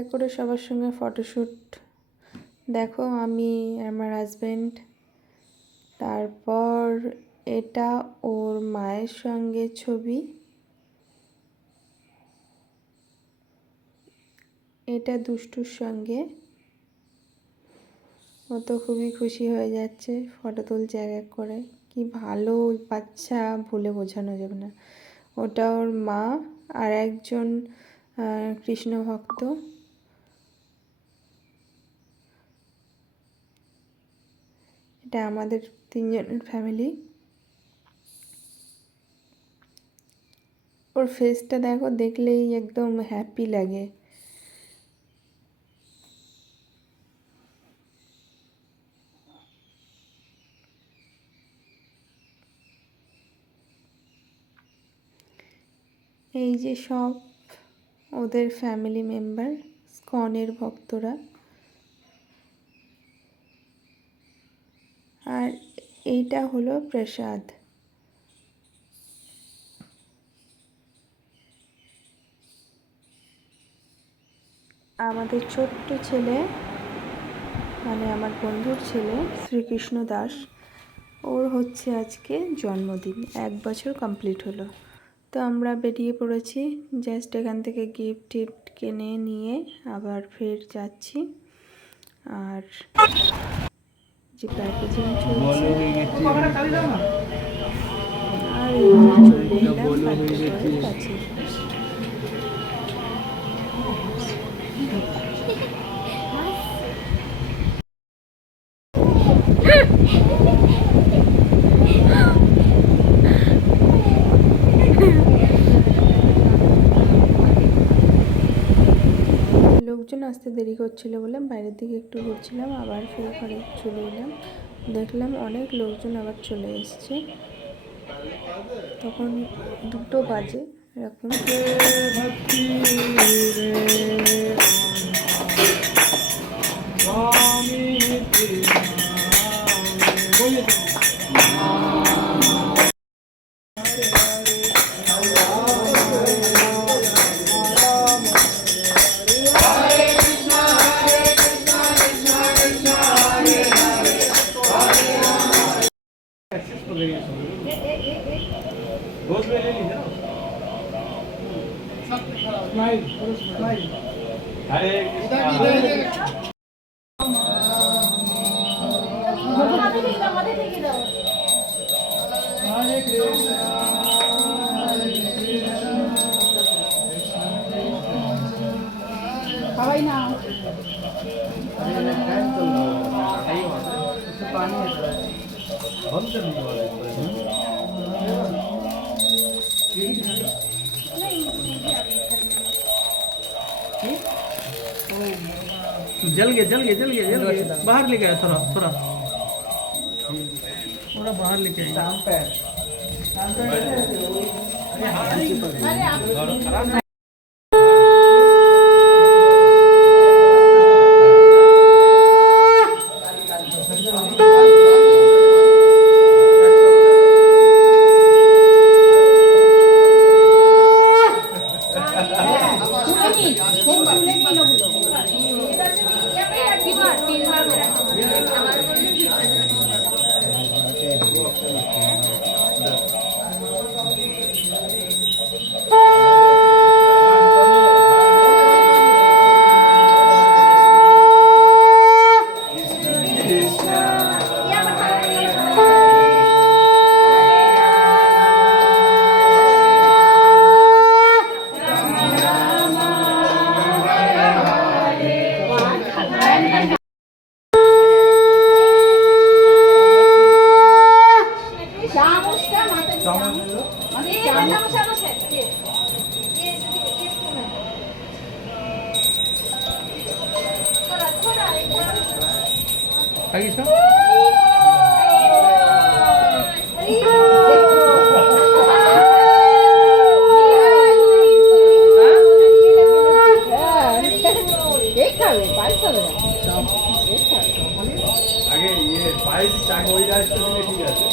এক করে সবার সঙ্গে ফটোশ্যুট। দেখো আমি আমার হাজব্যান্ড, তারপর এটা ওর মায়ের সঙ্গে ছবি, এটা দুষ্টুর সঙ্গে। ও তো খুবই খুশি হয়ে যাচ্ছে, ফটো তুলছে এক এক করে। কি ভালো বাচ্চা, বলে বোঝানো যাবে না। ওটা ওর মা, আর একজন কৃষ্ণ ভক্ত। এটা আমাদের তিনজনের ফ্যামিলি। ওর ফেসটা দেখো, দেখলেই একদম হ্যাপি লাগে। এই যে সব ওদের ফ্যামিলি মেম্বার, স্কনের ভক্তরা। আর এইটা হলো প্রসাদ। আমাদের ছোট্ট ছেলে, মানে আমার বন্ধুর ছেলে শ্রীকৃষ্ণ দাস, ওর হচ্ছে আজকে জন্মদিন, 1 বছর কমপ্লিট হলো। তো আমরা বেরিয়ে পড়েছি, জাস্ট এখান থেকে গিফট টিফট কিনে নিয়ে আবার ফের যাচ্ছি। আর যে প্যাকেজিং চলছে, আর চলে এলাম বার্থডে কাছে। লোকজন আসতে দেরি করছিল বলে বাইরের দিকে একটু ঘুরছিলাম, আবার ফের ঘরে চলে এলাম। দেখলাম অনেক লোকজন আবার চলে এসছে। তখন 2টো বাজে এরকম। সবাই না जल गया जल गया जल गया जल गया बाहर लेके आया थोड़ा थोड़ा थोड़ा बाहर लेके आया। আগে ইয়ে পায়েস চাক ওই রাস্তা থেকে ঠিক আছে।